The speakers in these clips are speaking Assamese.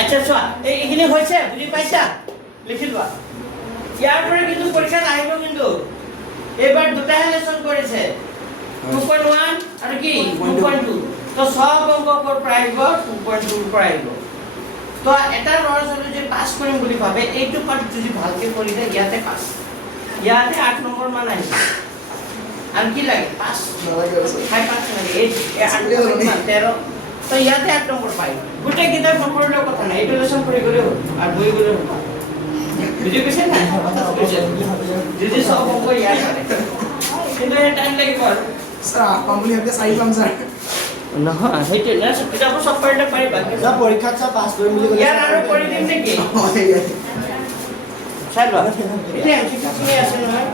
আচ্ছা চোৱা এইখিনি হৈছে বুজি পাইছা লিখি লোৱা ইয়াৰ পৰা কিন্তু পৰীক্ষাত আহিব কিন্তু এবাৰ দুটাহে লেসন কৰিছে 2.1 আৰু কি 2.2 তো সব অংক ক'ৰ পৰা আহিব 2.2 পৰা আহিব তো এটা ল'ৰা ছোৱালী যে পাছ কৰিম বুলি ভাবে এইটো পাৰ্ট যদি ভালকে কৰি যায় ইয়াতে পাছ ইয়াতে 8 নম্বৰ মান আহিব আর কি লাগে পাস লাগে 5 পাস লাগে এই 8 নম্বর 13 তো ইয়াতে 8 নম্বর পাই গোটে কিতাব সম্পূর্ণ কথা না এটা লেসন করে গলে আর বই গলে বুঝি গেছে না যদি সব অঙ্ক ইয়াদ করে কিন্তু এটা টাইম লাগিব স্যার কমপ্লিট হতে সাই পাম স্যার নহয় হেইতে না কিতাব সব পড়তে পারিবা যা পরীক্ষা সব পাস কৰিম বুলি কৈছে ইয়াৰ আৰু কৰি দিম নেকি চাইবা এটা এমসি কি আছে নহয়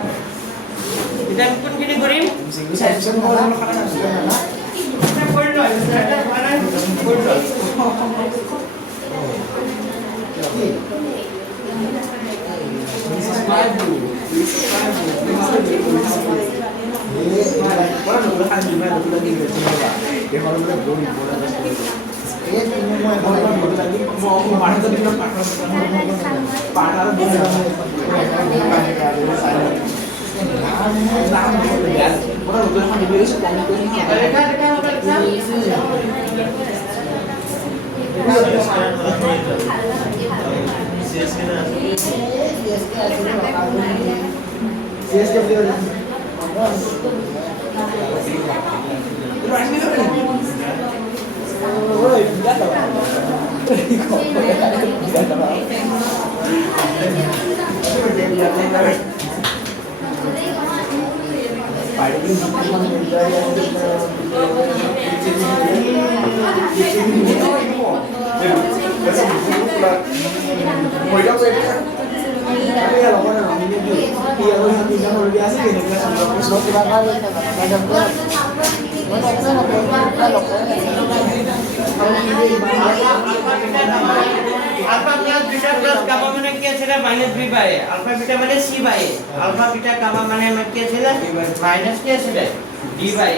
এটা কোন কিনি কৰিম সেকশন বলানো খানা আছে না এটা কৰি লয় এটা মানে কৰি লয় alpha plus beta plus gamma माने কি আছে মাইনাস b বাই আলফা বিটা মানে c বাই আলফা বিটা গামা মানে কি আছে মাইনাস কি আছে d বাই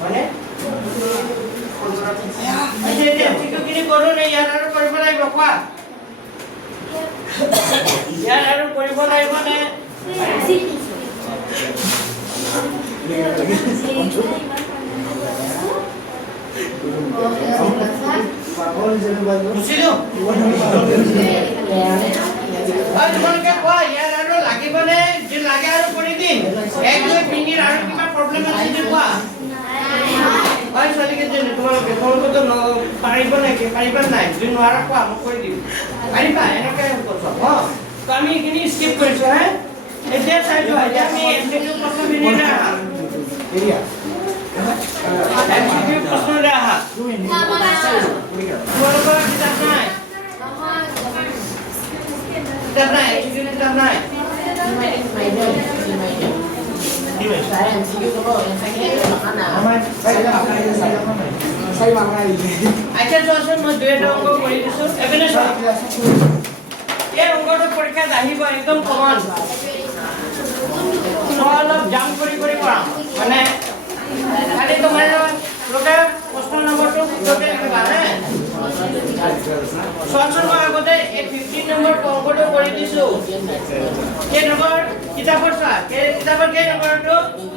মানে আচ্ছা এটা ঠিক কি করো না ইয়ার আর কৰিব লাগিব কোৱা ইয়াৰ আৰ কৰিব লাগিব মানে পাগল যেন বাজো বুঝিলো আজ তোমাকে কোৱা ইয়াৰ আৰু লাগিবনে যে লাগে আৰু কৰি দিম এক দুই মিনিট আৰু কিবা প্ৰবলেম আছে যে কোৱা ওই ছোৱালীকে যে তোমালোকে তোমালোকে তো পাৰিব নেকি পাৰিবা নাই যদি নোৱাৰা কোৱা মই কৰি দিম পাৰিবা এনেকৈ কৈছো হ তো আমি এইখিনি স্কিপ কৰিছো হে এতিয়া চাই যোৱা এতিয়া আমি এমসিকিউ প্ৰশ্ন বিনিময় এৰিয়া এমসিকিউ প্ৰশ্ন ৰাহা তোমালোকৰ কিতাপ নাই কিতাপ নাই এমসিকিউ কিতাপ নাই আচ্ছা চোৱাচোন মই দুটা অংক কৰি দিছো এপিনে চোৱা এই অংকটো পৰীক্ষাত আহিব একদম কমন অলপ জাম্প কৰি কৰা মানে খালি তোমাৰ লোকে প্ৰশ্ন নম্বৰটো পুটকে লিখিবা হে চোৱাচোন মই আগতে এই 15 নম্বৰ অংকটো কৰি দিছো এই নম্বৰ কিতাপৰ চোৱা এই কিতাপৰ কেই নম্বৰটো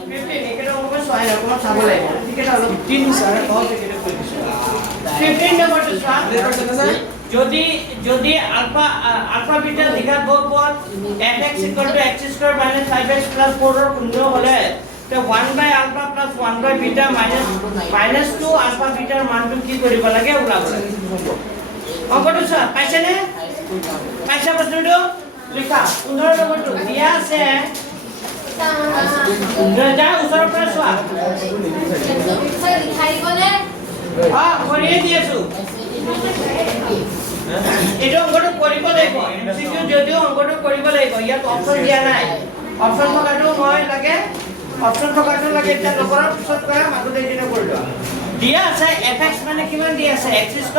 15 একেটা অংক চোৱাই না কোনো চাব লাগিব ঠিক আছে অলপ 3 চাৰে 10 একেটা কৰি দিছো 15 নম্বৰটো চোৱা যদি আলফা বিটা লিখা বহুপদ fx = x² - 5x + 4 এর শূন্য হলে তো 1 / আলফা + 1 / বিটা -2 আলফা বিটাৰ মানটো কি কৰিব লাগে ওলাব লাগে অংকটো চোৱা পাইছে নে পাইছা প্ৰশ্নটো লিখা 15 নম্বৰটো দিয়া আছে যা ওচৰৰ পৰা চোৱা কৰিয়ে দি আছো এটা অংকটো কৰিব লাগিব এমসিকিউ যদিও অংকটো কৰিব লাগিব ইয়াত অপচন দিয়া নাই অপচন থকাটো মই লাগে অপচন থকাটো লাগে এটা নকৰাৰ পিছত কৰা মাজতে দিনে কৰি দিও দিয়া আছে fx মানে কিমান দিয়া আছে x² -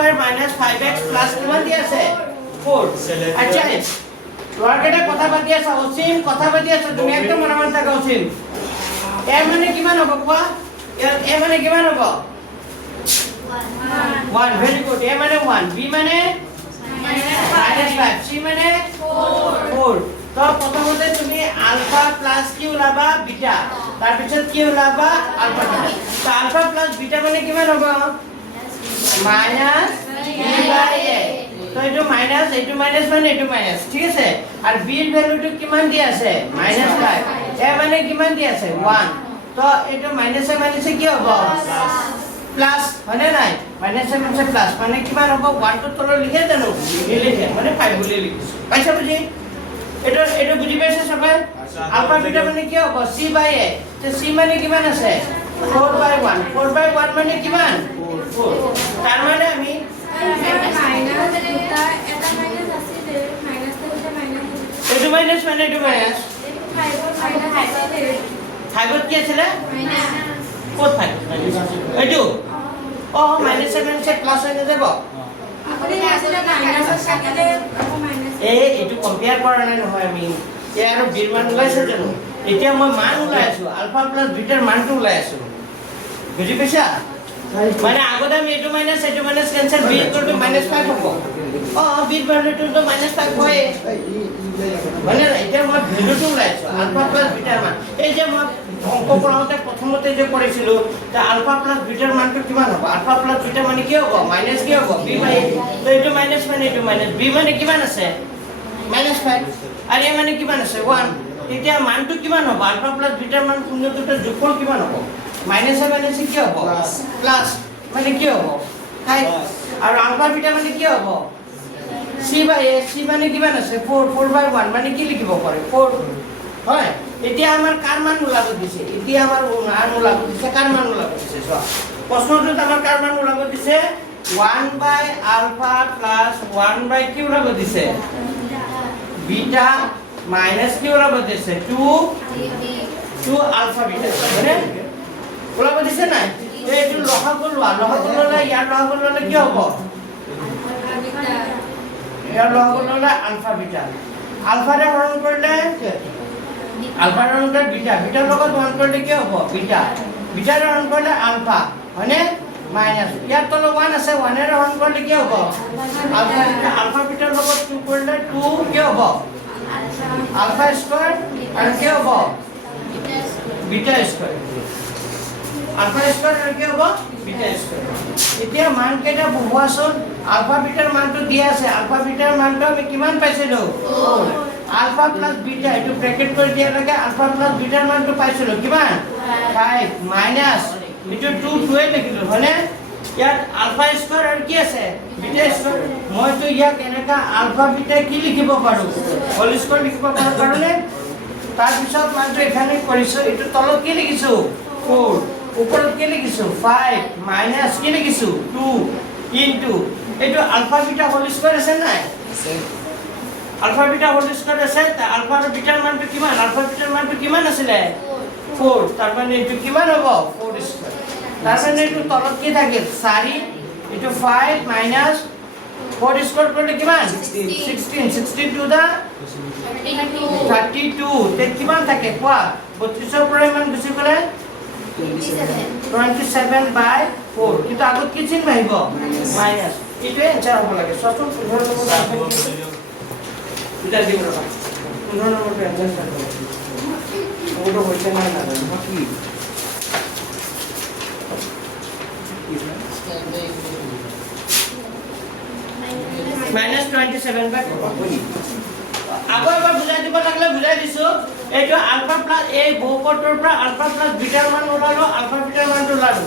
5x + কিমান দিয়া আছে 4 আচ্ছা লৰাকেটা কথা পাতি আছে অসীম কথা পাতি আছে তুমি একদম মনে মনে থাকা অসীম এ মানে কিমান হ'ব কোৱা ইয়াত a মানে কিমান হ'ব 1 ভেরি গুড a মানে 1 b মানে -5 c মানে 4 তো প্রথমতে তুমি আলফা প্লাস কি ওলাবা বিটা তার পিছত কি ওলাবা আলফা বিটা তো আলফা প্লাস বিটা মানে কিমান হ'ব মাইনাস b বাই a তো এটো মাইনাস মানে এটো মাইনাস ঠিক আছে আর b এর ভ্যালুটো কিমান দি আছে -5 a মানে কিমান দি আছে 1 তো এটো মাইনাসে মাইনাসে কি হ'ব প্লাস মানে নাই মাইনাসে মাইনাসে প্লাস মানে কিমান হ'ব 1 তো তল লিখে জানো লিখে মানে 5 বুলি লিখিছো পাইছা বুজি এটা বুজি পাইছে সবাই আলফা বিটা মানে কি হ'ব c বাই a তো c মানে কিমান আছে 4/1 মানে কিমান 4 তার মানে আমি এটো মাইনাস মানে এটো মাইনাস 5 কি আছিল ক'ত থাকে এইটো ও মাইনাস 7 সে প্লাস হয়ে যাব এইটো কম্পেয়াৰ কৰা নাই নহয় আমি ইয়াৰ বিৰ মান ওলাইছে জানো এতিয়া মই মান ওলাই আছো আলফা প্লাস বিটাৰ মানটো ওলাই আছো বুজি পাইছা মানে আগতে আমি এটো মাইনাস কেনসেল b -5 হ'ব বিৰ ভ্যালুটো তো -5 হয় মানে এতিয়া মই ভ্যালুটো ওলাই আছো আলফা প্লাস বিটাৰ মান এই যে মই অংক পঢ়াওতে প্ৰথমতে যে কৰিছিলো তা আলফা প্লাস বিটাৰ মানটো কিমান হ'ব আলফা প্লাস বিটা মানে কি হ'ব মাইনাস কি হ'ব b বাই তো এটো মাইনাস মানে এটো মাইনাস b মানে কিমান আছে -5 আর a মানে কিমান আছে 1 তেতিয়া মানটো কিমান হ'ব আলফা প্লাস বিটাৰ মান শূন্য দুটা যোগফল কিমান হ'ব মাইনাসে মাইনাসে কি হ'ব প্লাস মানে কি হ'ব 5 আর আলফা বিটা মানে কি হ'ব c বাই a c মানে কিমান আছে 4/1 মানে কি লিখিব পারে 4 হয় এতিয়া আমাৰ কাৰ মান ওলাব দিছে এতিয়া আমাৰ মান ওলাব দিছে কাৰ মান ওলাব দিছে সব প্ৰশ্নটোত আমাৰ কার মান ওলাব দিছে 1/alpha plus 1 কি ওলাব দিছে বিটা মাইনাস কি ওলাব দিছে 2 আলফা বিটা মানে ওলাব দিছে না এইটো লহাগল ললে ইয়াৰ লহাগল ললে কি হ'ব ইয়াৰ লহাগল ললে আলফা বিটা আলফা ৰে হৰণ কৰিলে আলফা ৰে হৰণ কৰিলে বিটাৰ লগত হৰণ কৰিলে কি হ'ব বিটা ৰে হৰণ কৰিলে আলফা হয়নে মাইনাস ইয়াৰ তল 1 আছে 1 ৰে হৰণ কৰিলে কি হ'ব আলফা বিটাৰ লগত 2 কৰিলে 2 কি হ'ব আলফা স্কয়ার আর কি হ'ব বিটা স্কয়ার আলফা স্কয়ার আর কি হ'ব বিটা স্কয়ার এতিয়া মান কেটা বহুৱাছন আলফা বিটাৰ মানটো দিয়া আছে আলফা বিটাৰ মানটো আমি কিমান পাইছিলো 4 আলফা প্লাস বিটা এটো ব্ৰ্যাকেট কৰি দিয়া লাগে আলফা প্লাস বিটাৰ মানটো পাইছিলো কিমান 5 মাইনাস এটো 2 12 লিখিলো হয়নে ইয়াত আলফা স্কয়ার আর কি আছে বিটা স্কয়ার মই তো ইয়াক এনেকা আলফা বিটা কি লিখিব পাৰো হোল স্কয়াৰ লিখিব পাৰো কাৰণে তাৰ পিছত মানটো এখানে কৰিছো এটো তলত কি লিখিছো 4 উপৰত কি লিখিছো 5 মাইনাস কি লিখিছো 2 ইনটু এটো আলফা বিটা হোল স্কয়ার আছে নাই আলফা বিটা হোল স্কয়ার আছে তা আলফা আৰু বিটাৰ মানটো কিমান আলফা বিটাৰ মানটো কিমান আছিল 4 তাৰ মানে এটো কিমান হ'ব 4 স্কয়ার তার মানে এটো তলত কি থাকে 4 এটো 5 মাইনাস 4 স্কয়ার করলে কিমান 16 টু দা 32 তে কিমান থাকে কোৱা 32 এর পরে মান গুছি গলে 27/4 কিন্তু আগত কি চিহ্ন আহিব মাইনাস এটো এনসার হ'ব লাগে সচল 15 নম্বৰ এটা দিব ৰবা 15 নম্বৰটো এনসাৰ কৰিব ওটো হইছে না না কি -27/4 আগো এবাৰ বুজাই দিব লাগলে বুজাই দিছো এইটো আলফা প্লাস এই বহুপদৰ পৰা আলফা প্লাস বিটাৰ মান ওলালো আলফা বিটাৰ মানটো ওলালো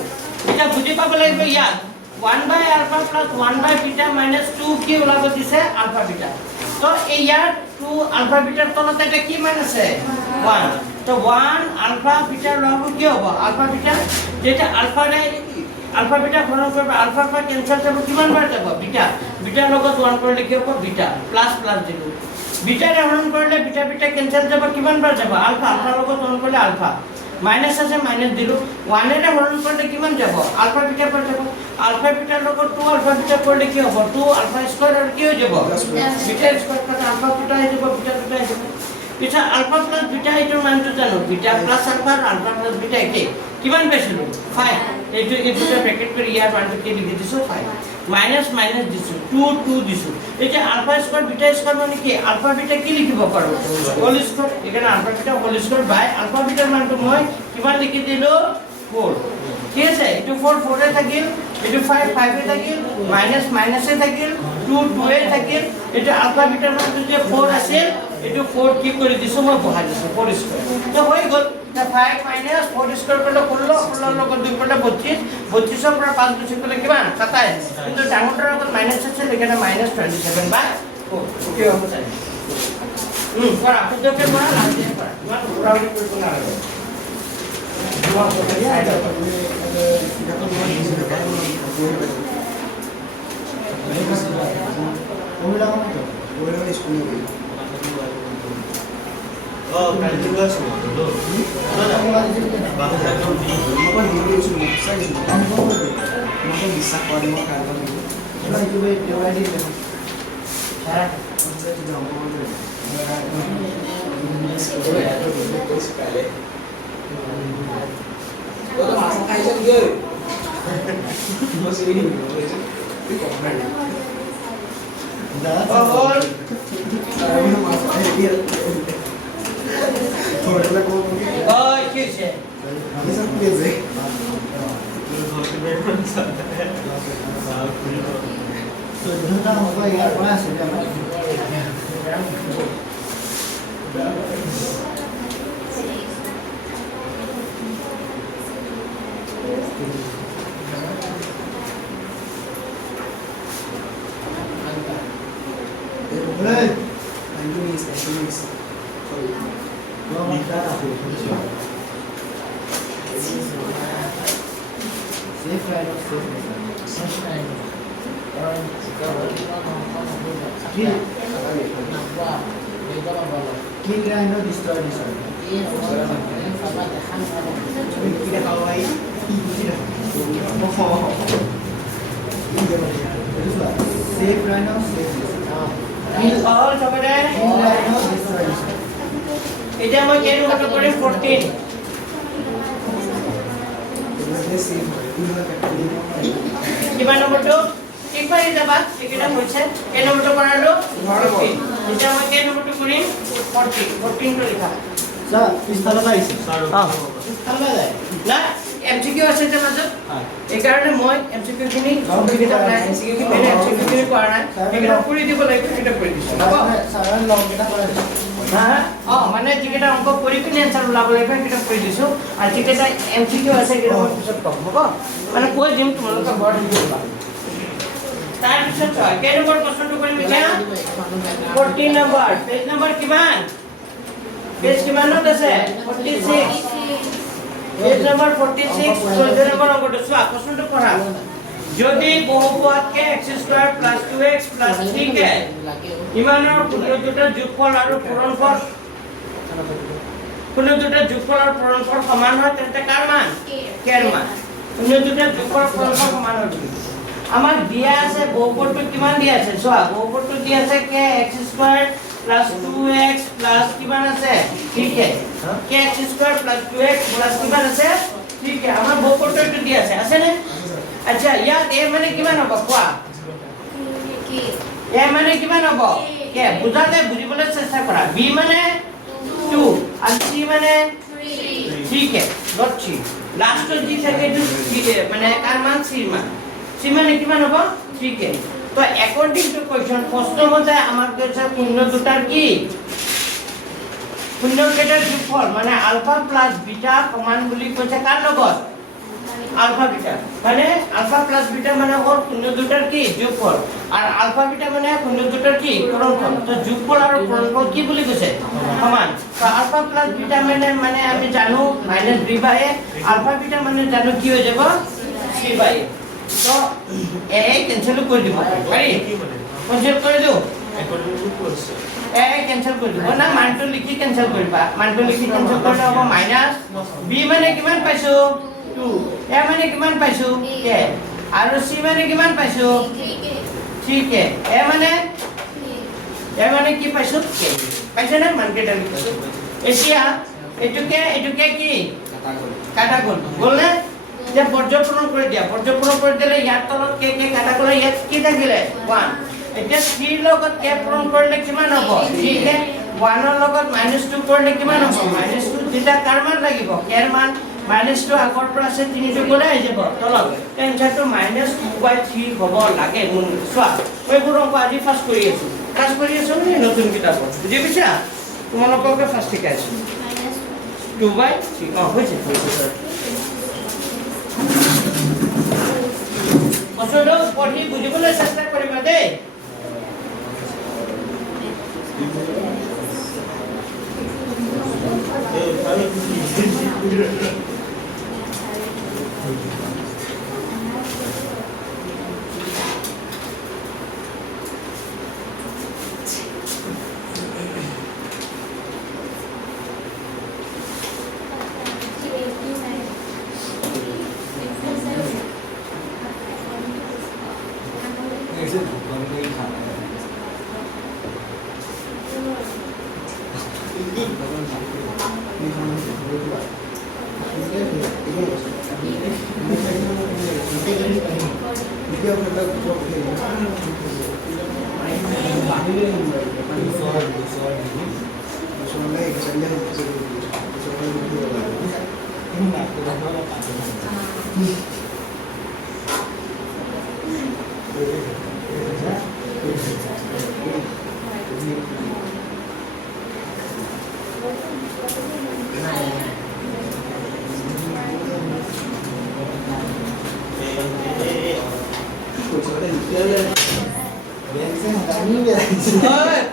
এটা বুজি পাব লাগিব ইয়াত 1/alpha plus 1/beta minus 2 কি ওলাব দিছে আলফা বিটা তো এই ইয়াত 2 আলফা বিটাৰ তলত এটা কি মান আছে 1 তো 1 আলফা বিটাৰ লব কি হ'ব আলফা বিটা যেটা আলফা ৰে আলফা বিটা ঘনক কৰিব আলফা পৰা কেনসেল যাব কিমান বাৰ যাব বিটাৰ লগত 1 কৰিলে কি হ'ব বিটা প্লাস প্লাস দিব বিটা ৰে হৰণ কৰিলে বিটা কেনসেল যাব কিমান বাৰ যাব আলফা লগত 1 কৰিলে আলফা মাইনাস আছে মাইনাস দিলো 1 এর হরণ করলে কিমান যাব আলফা বিটা পর যাব আলফা বিটার লগত 2 আলফা বিটা করলে কি হবে 2 আলফা স্কয়ার আর কি হয়ে যাব বিটা স্কয়ার কত আলফা বিটা হয়ে যাব বিটা হয়ে যাব পিছা আলফা প্লাস বিটা এর মানটো জানো বিটা প্লাস আলফা আর আলফা প্লাস বিটা কি কিমান পাইছিলো 5 এইটো ব্ৰেকেট কৰি ইয়াৰ মানটো লিখি দিছো 5 মাইনাস মাইনাস দিছো 2 2 দিছো এতিয়া আলফা স্কয়ার বিটা স্কয়ার মানে কি আলফা বিটা কি লিখিব পাৰো হোল স্কয়াৰ এখানে আলফা বিটা হোল স্কয়াৰ বাই আলফা বিটাৰ মানটো মই কিমান লিখি দিলো 4 ঠিক আছে এটো 4 4 এ থাকিল এটো 5 5 এ থাকিল মাইনাস মাইনাস এ থাকিল 2 2 এ থাকিল এটো আলফা বিটাৰ মানটো যে 4 আছিল এটো 4 কি কৰি দিছো মই বহাই দিছো 4 স্কয়ার তো হৈ গল 5 মাইনাস 4 স্কয়ার করলে 16 লগত 2 করলে 32 32 পৰা 5 গুণ কৰলে কিমান 27 কিন্তু ডাঙৰটাৰ লগত মাইনাস আছে এখানে মাইনাস 27 বাই 4 ওকে হ'ব চাই কৰা পদ্ধতি কৰা লাগে কৰা ইমান উৰাউৰি কৰিব নালাগে এটা মই কেন কত কৰে 14 কিমান নম্বৰটো একবাৰ যাবা এটা হৈছে এই নম্বৰটো কৰালো 14 এটা মই কেন নম্বৰটো কৰিম 14 14 টো লিখা স্যার পিছফালে পাইছে পিছফালে যায় না এমসিকিউ আছে যে মাজত এই কাৰণে মই এমসিকিউ খিনি কমপ্লিট কৰা এমসিকিউ খিনি কৰা নাই এটা কৰি দিব লাগিব এটা কৰি দিছো স্যাৰ লং কেটা কৰে মানে যিকেইটা অংক কৰি কিনে এনসাৰ ওলাব লাগিব এটা কৰি দিছো আৰু যিকেইটা এমসিকিউ আছে এটা মই পিছত কম হ'ব মানে কৈ দিম তোমালোকে ঘৰত লিখিবা তাৰ পিছত কেই নম্বৰ প্ৰশ্নটো কৰিম এতিয়া 14 নম্বৰ পেজ নম্বৰ কিমান পেজ কিমানত আছে 46 পেজ নম্বৰ 46 14 নম্বৰ অংকটো চোৱা প্ৰশ্নটো পঢ়া যদি বহুপদকে x² + 2x + 3k ইমানৰ কোনো দুটাৰ যোগফল আৰু পূৰণফল কোনো দুটাৰ যোগফল আৰু পূৰণফল সমান হয় তেন্তে কাৰ মান k ৰ মান কোনো দুটাৰ যোগফল আৰু পূৰণফল সমান হয় আমাক দিয়া আছে বহুপদটো কিমান দিয়া আছে চোৱা বহুপদটো দিয়া আছে k x² + 2x + কিমান আছে 3k k x² + 2x + কিমান আছে 3k আমাৰ বহুপদটো এইটো দিয়া আছে নে আচ্ছা ইয়াত a মানে কিমান হ'ব কোৱা a মানে কিমান হ'ব কে বুজাতে বুজিবলৈ চেষ্টা কৰা b মানে 2 আৰু c মানে 3 কে not 3 লাস্ট যি থাকে এইটো মানে কাৰ মান c মান c মানে কিমান হ'ব 3 কে তো অ্যাকর্ডিং টু কোয়েশ্চন প্রশ্ন মতে আমার কাছে শূন্য দুটার কি শূন্য কেটার যোগফল মানে আলফা প্লাস বিটা সমান বুলি কৈছে কার লগত আলফা বিটা মানে আলফা প্লাস বিটা মানে হল শূন্য দুটার কি যোগফল আর আলফা বিটা মানে শূন্য দুটার কি পূরণফল তো যোগফল আর পূরণফল কি বুলি কৈছে সমান তো আলফা প্লাস বিটা মানে আমি জানো -b/a আলফা বিটা মানে জানো কি হৈ যাব c/a তো a ক্যান্সেল কৰি দিব পাৰি ক্যান্সেল কৰি দিও a ক্যান্সেল কৰি দিব না মানটো লিখি ক্যান্সেল কৰিবা মানটো লিখি ক্যান্সেল কৰিলে হ'ব -b মানে কিমান পাইছো 2 a মানে কিমান পাইছো k আৰু c মানে কিমান পাইছো 3k a মানে কি পাইছো k পাইছে না মান কেটা লিখিছো এতিয়া এটুকে কি কাটা গ'ল গ'লনে এতিয়া পৰ্যপূৰণ কৰি দিয়া পৰ্যপূৰণ কৰি দিলে ইয়াৰ তলত কে কে কাটা গ'লে ইয়াত কি থাকিলে 1 এতিয়া 3 লগত কে পূৰণ কৰিলে কিমান হ'ব 3 কে 1 ৰ লগত -2 কৰিলে কিমান হ'ব -2 তেতিয়া কাৰ মান লাগিব কে ৰ মান -2 আগৰ পৰা আছে 3 টো গ'লে আহি যাব তলত এনসাৰটো -2/3 হ'ব লাগে মোৰ চোৱা এইবোৰ অংক আজি ফাৰ্ষ্ট কৰি আছো নে নতুন কিতাপত বুজি পাইছা তোমালোককে ফাৰ্ষ্ট শিকাইছো 2/3 হৈছে স্যাৰ অসুবিধা পঢ়ি বুজিবলৈ চেষ্টা কৰিবা দেই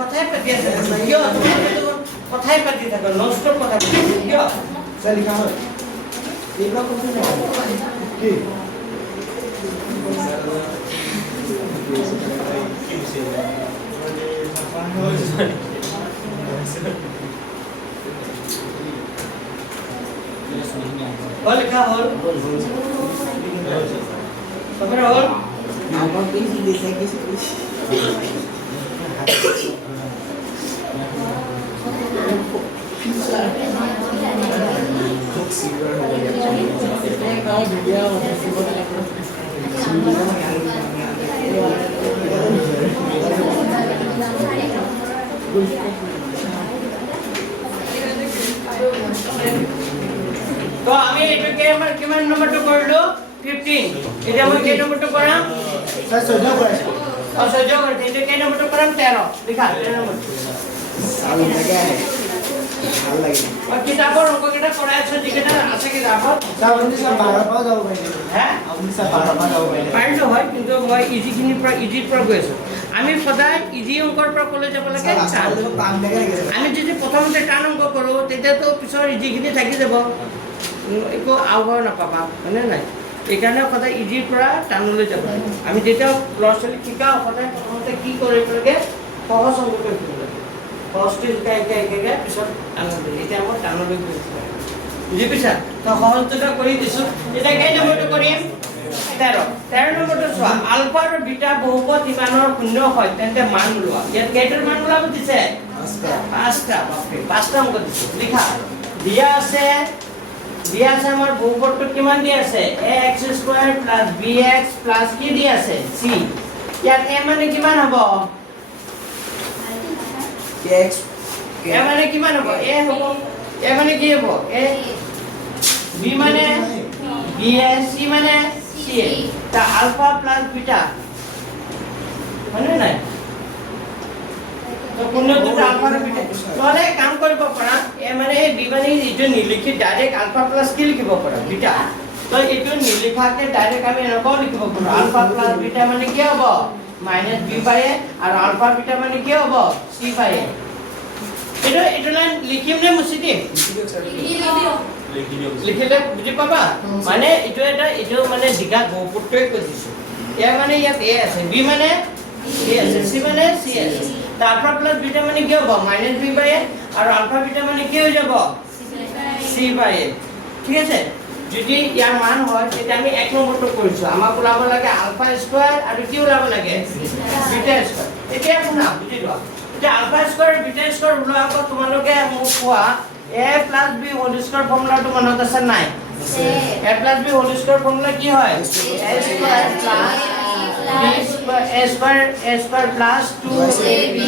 কথাই পাতি আছে কিয় কথাই পাতি থাকো নষ্ট কথা পাতি কিয় স্যার লিখা হয় এইটা কোথায় না কি হল লেখা হল সবার হল আমার বেশি দেখে কিছু তো আমি এটাকে আমার কিমান নম্বরটো করলো 15 এটা আমি কে নম্বরটো করাম স্যার সহ্য করে অসহ্য করতে এটা কে নম্বরটো করাম 13 লিখা 13 নম্বর সাল লাগে ভালো লাগে আর কিতাবর অঙ্ক কেটা পড়ায় আছে যেটা আছে কি কিতাবত স্যার আপনি স্যার 12 পাও যাব পাইলে হ্যাঁ আপনি স্যার 12 পাও যাব পাইলে পাৰিলো হয় কিন্তু মই ইজিখিনিৰ পৰা ইজিৰ পৰা গৈ আছো আমি সদায় ইজি অংকৰ পৰা কলে যাব লাগে স্যাৰ টান লাগে গেছে আমি যদি প্ৰথমতে টান অংক কৰোঁ তেতিয়াতো পিছৰ ইজিখিনি থাকি যাব একো আওভাও নাপাবা হয়নে নাই এইকাৰণে সদায় ইজিৰ পৰা টানলৈ যাব লাগে আমি যেতিয়া ল'ৰা ছোৱালীক শিকাওঁ সদায় প্ৰথমতে কি কৰিব লাগে সহজ অংক কৰিব লাগে সহজটো শিকাই পিছত টানলৈ এতিয়া মই টানলৈ গৈ আছোঁ বুজি পাইছা তো সহজটো কৰি দিছোঁ এতিয়া কেই নম্বৰটো কৰিম 13 নম্বৰটো চোৱা আলফা আৰু বিটা বহুপদ ইমানৰ শূন্য হয় তেন্তে মান ওলোৱা ইয়াত কেইটাৰ মান ওলাব দিছে পাঁচটা বাপৰে পাঁচটা অংক দিছে লিখা দিয়া আছে আমাৰ বহুপদটো কিমান দিয়া আছে ax² + bx + কি দিয়া আছে c ইয়াত a মানে কিমান হ'ব x a মানে কিমান হ'ব a হ'ব a মানে কি হ'ব a b মানে bs c মানে ca তা আলফা + বিটা মানে নাই তো কোন দুটা আলফা আৰু বিটা তলে কাম কৰিব পাৰা এ মানে বি মানে ইটো নিলিখি ডাইৰেক্ট আলফা প্লাস কি লিখিব পাৰা বিটা তো ইটো নিলিখাকে ডাইৰেক্ট আমি এনেকৈ লিখিব পাৰো আলফা প্লাস বিটা মানে কি হ'ব -b/a আৰু আলফা বিটা মানে কি হ'ব c/a এটা লাইন লিখিম নে মুছি দিম লিখিলে বুজি পাবা মানে ইটো মানে দিঘা বহুপদটোৱে কৈছো এ মানে ইয়াত a আছে b মানে a আছে c মানে c আছে তা আলফা প্লাস বিটা মানে কি হ'ব -b/a আৰু আলফা বিটা মানে কি হৈ যাব c/a ঠিক আছে যদি ইয়াৰ মান হয় তেতিয়া আমি এক নম্বৰটো কৰিছো আমাক ওলাব লাগে আলফা স্কয়াৰ আৰু কি ওলাব লাগে বিটা স্কয়াৰ এতিয়া শুনা বুজি লোৱা এতিয়া আলফা স্কয়াৰ বিটা স্কয়াৰ ওলোৱাৰ আগত তোমালোকে মোক কোৱা a plus b whole square ফর্মুলাটো মনত আছে নাই a plus b whole square formula কি হয় a square plus a square plus 2ab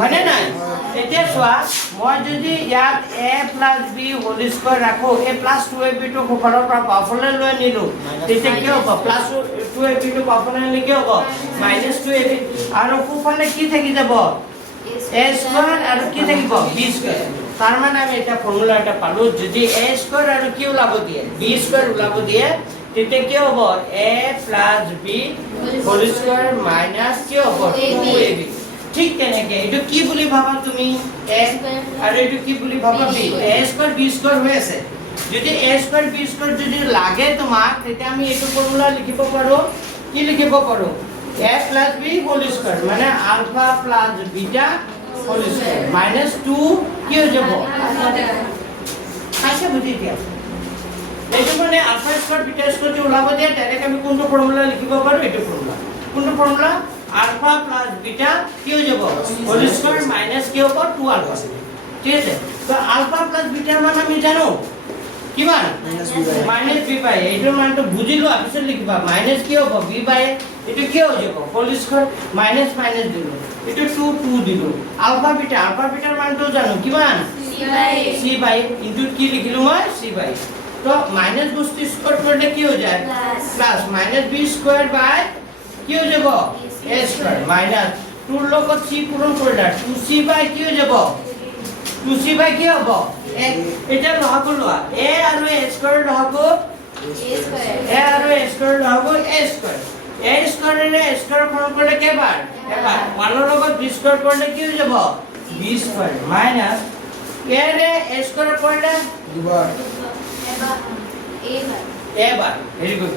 মানে নাই এতিয়া চোৱা মই যদি ইয়াত a plus b whole square ৰাখো a plus 2ab টো খফৰৰ পৰা পাওফলে লৈ নিলো তেতিয়া কি হ'ব plus 2ab টো পাওফলে নিলে কি হ'ব minus 2ab আৰু খফলে কি থাকি যাব a square আৰু কি থাকিব b square তাৰ মানে আমি এটা ফৰ্মুলা এটা পালো যদি a square আৰু কি ওলাব দিয়ে b square ওলাব দিয়ে তেতিয়া কি হ'ব a plus b whole square minus কি হ'ব 2ab ঠিক তেনেকে এটো কি বুলি ভাবা তুমি a আৰু এটো কি বুলি ভাবা b a square b square হৈ আছে যদি a square b square যদি লাগে তোমাক তেতিয়া আমি এটো ফৰ্মুলা লিখিব পাৰো কি লিখিব পাৰো a plus b whole square মানে alpha plus beta whole square minus 2 কি হৈ যাব আচ্ছা বুঝি দিয়া এটো মানে alpha square beta square যে ওলাব দিয়া ডাইরেক্ট আমি কোনটো ফর্মুলা লিখিব পাৰো এটো ফর্মুলা কোনটো ফর্মুলা alpha plus beta কি হৈ যাব whole square minus কি হ'ব 2 alpha ঠিক আছে তো alpha plus beta মান আমি জানো কিমান minus b by এটো মানটো বুজিলো আপনি লিখিবা minus কি হ'ব b by এটো কি হৈ যাব whole square minus minus দিলো এটো 2 2 দিলো alpha beta মানটো জানো কিমান c by ইনটু কি লিখিলো মই c by তো মাইনাস বস্তু স্কয়ার করলে কি হয়ে যায় plus minus b square by কি হয়ে যাব a square minus 2 এর লগত c পূরণ করলে 2c by কি হয়ে যাব 2c by কি হবে এটা লহাকো লয়া a আৰু a square লহাকো a আৰু a square লহাকো a square এর a square পূরণ করলে কেবার এবার 1 এর লগত b square করলে কি হয়ে যাব b square minus a রে a square করলে দুবার এবার ভেরি গুড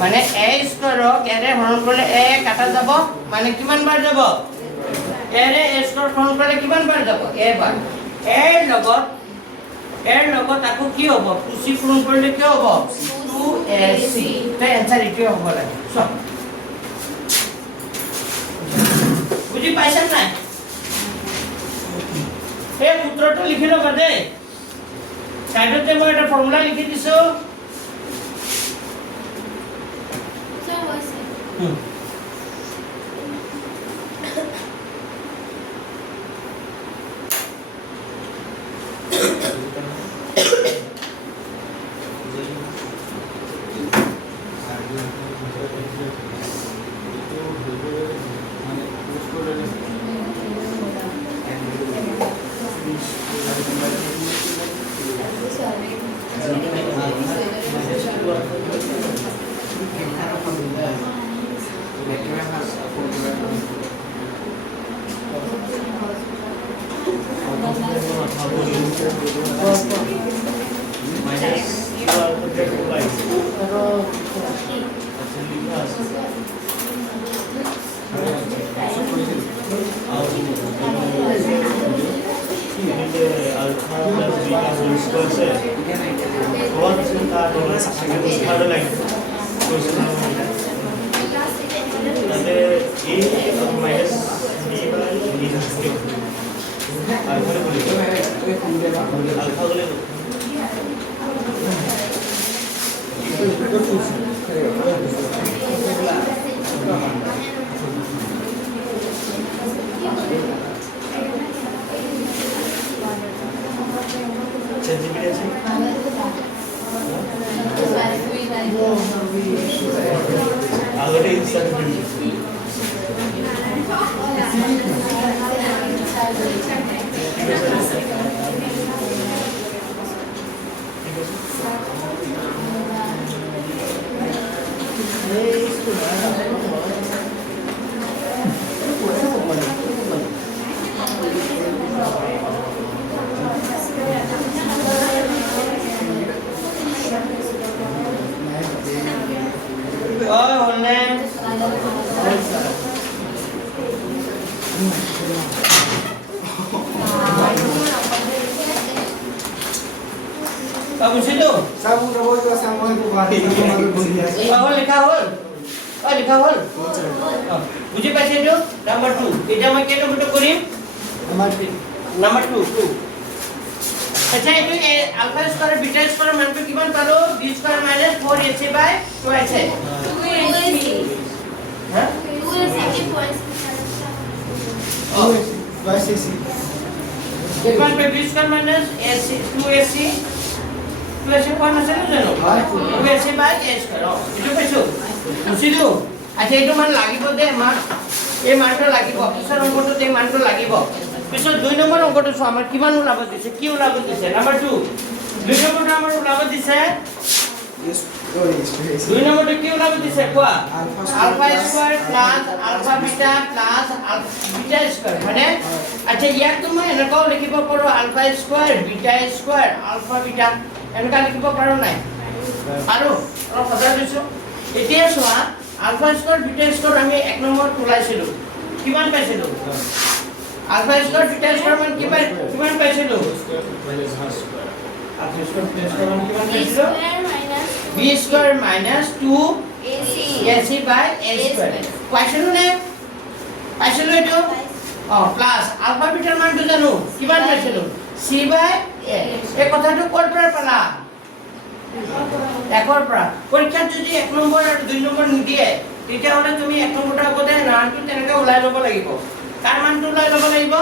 মানে a স্কয়ার a রে হরণ করলে a কাটা যাব মানে কিমান বার যাব a রে a স্কয়ার হরণ করলে কিমান বার যাব a বার এর লগত আকো কি হ'ব 2c পূরণ করলে কি হ'ব 2ac তাই आंसर এটি হ'ব লাগে সব বুঝি পাইছেন না এই সূত্রটো লিখি লবা দে সাইডতে মই এটা ফর্মুলা লিখি দিছো নাম্বার 2 2 আচ্ছা এইটো আলফা স্কয়ার বিটা স্কয়ার মানটো কিমান পালো b স্কয়ার মাইনাস 4ac বাই 2ac হ্যাঁ কিমান pay b square minus ac 2ac 2ac কোন আছে জানো 2ac বাই a স্কয়ার এটো পাইছো বুঝিলো আচ্ছা এইটো মান লাগিব দে মান এই মানটো লাগিব পিছৰ অংকটো এই মানটো লাগিব পিছত 2 নম্বৰ অংকটো চোৱা আমাৰ কিমান ওলাব দিছে কি ওলাব দিছে নাম্বাৰ 2 2 নম্বৰটো আমাৰ ওলাব দিছে 2 নম্বৰটো কি ওলাব দিছে কোৱা alpha square plus alpha beta plus beta square মানে আচ্ছা ইয়াক তুমি এনেকৈ লিখিব পাৰো alpha square beta square alpha beta এনেকা লিখিব পাৰো নাই পাৰো অলপ সজাই দিছো এতিয়া চোৱা আলফা স্কয়াৰ বিটা স্কয়াৰ আমি 1 নম্বৰত ওলাইছিলো কিমান পাইছিলো আলফা স্কয়ার বিটা স্কয়ার মান কিমান পাইছিলো আলফা স্কয়ার বিটা স্কয়ার মান কিমান পাইছিলো b square minus 2ac by a square পাইছিলো নে পাইছিলো এটো প্লাস আলফা বিটাৰ মানটো জানো কিমান পাইছিলো c বাই a এই কথাটো ক'ৰ পৰা পালা একৰ পৰা পৰীক্ষাত যদি 1 নম্বৰ আৰু 2 নম্বৰ নিদিয়ে তেতিয়া হলে তুমি 1 নম্বৰটা আগতে নামটো তেনেকৈ ওলাই ল'ব লাগিব কাৰ মানটো ওলাই ল'ব লাগিব